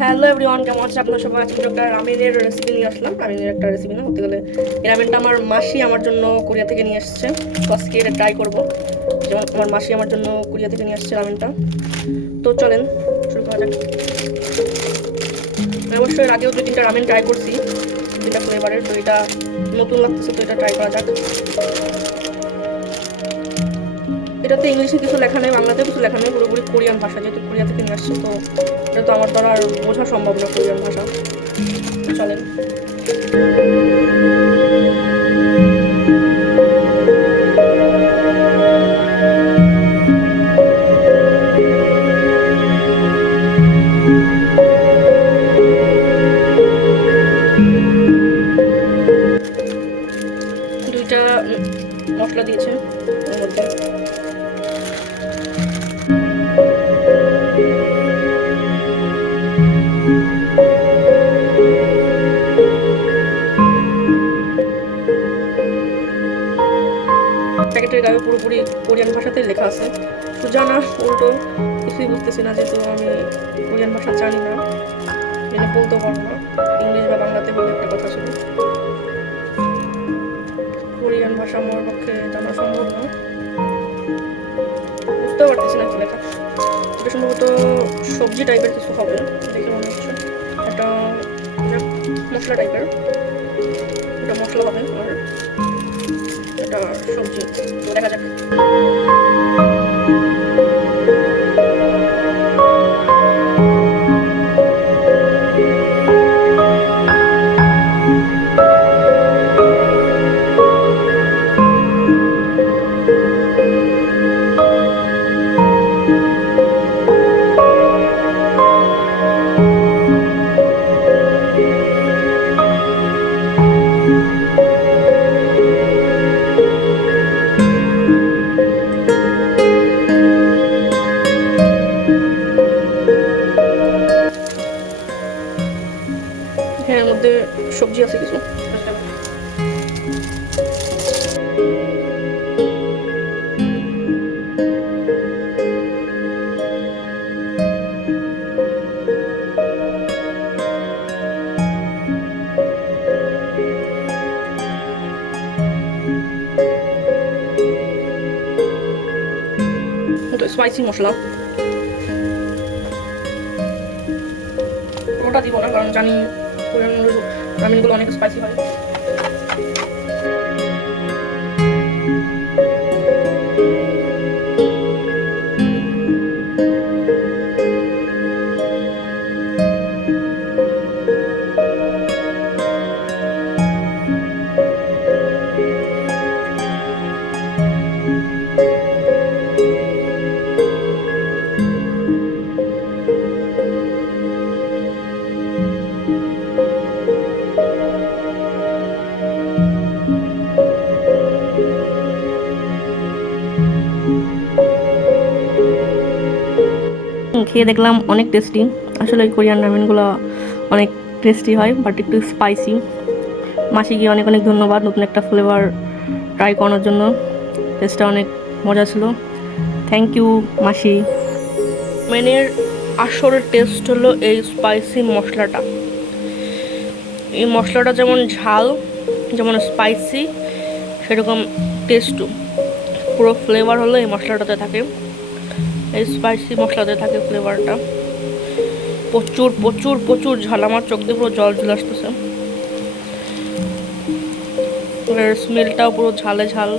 Hello everyone, কেমন আছে আপনার সবাই? আজকে একটা রামেনের রেসিপি নিয়ে আসলাম। রামেনের একটা রেসিপি না বলতে গেলে, এই রামেনটা আমার মাসি আমার জন্য কোরিয়া থেকে নিয়ে আসছে। তো আজকে এটা ট্রাই করবো, যেমন আমার মাসি আমার জন্য কোরিয়া থেকে নিয়ে আসছে রামেনটা। তো চলেন শুরু করা যাক। অবশ্যই এর আগেও 2-3টা রামেন ট্রাই করছি, 2-3টা ফ্লেভারের। তো এটা নতুন লাগতেছে, তো এটা ট্রাই করা যাক। এটাতে ইংলিশে কিছু লেখা নেই, বাংলাতেও কিছু লেখা নেই, পুরোপুরি কোরিয়ান ভাষা, যেহেতু কোরিয়া থেকে নিয়ে আসছে। তো এটা তো আমার দ্বারা আর বোঝা সম্ভব না কোরিয়ান ভাষা। চলেন। দুইটা মশলা দিয়েছে ওর মধ্যে। প্যাকেটের গায়ে পুরোপুরি কোরিয়ান ভাষাতে লেখা আছে, তো জানা উল্টো কিছুই বুঝতেছি না, যেহেতু আমি কোরিয়ান ভাষা জানি না, এটা বলতেও পারবো না। ইংলিশ বা বাংলাতে হলে একটা কথা ছিল, কোরিয়ান ভাষা আমার পক্ষে জানা সম্ভব না, বুঝতেও পারতেছি না কি লেখা। এটা সম্ভবত সবজি টাইপের কিছু হবে দেখে মনে হচ্ছে। একটা মশলা টাইপের, এটা মশলা হবে আর এটা সবজি। তো দেখা যাক। হ্যাঁ, এর মধ্যে সবজি আছে কিছু। তো স্পাইসি মশলা ওটা দিব না, কারণ জানি কোরিয়ান রামেনগুলো অনেক স্পাইসি হয়। খেয়ে দেখলাম অনেক টেস্টি। আসলে ওই কোরিয়ান রামেনগুলো অনেক টেস্টি হয়, বাট একটু স্পাইসি। মাসিকে অনেক অনেক ধন্যবাদ নতুন একটা ফ্লেভার ট্রাই করানোর জন্য। টেস্টটা অনেক মজা ছিল, থ্যাংক ইউ মাসি। রামেনের আসল টেস্ট হলো এই স্পাইসি মশলাটা। এই মশলাটা যেমন ঝাল, যেমন স্পাইসি, সেরকম টেস্টও। পুরো ফ্লেভার হলো এই মশলাটাতে থাকে, এই স্পাইসি মশলাতে থাকে ফ্লেভারটা। প্রচুর প্রচুর প্রচুর ঝাল, আমার চোখ দিয়ে পুরো জল চলে আসতেছে। স্মেলটাও পুরো ঝালে ঝাল,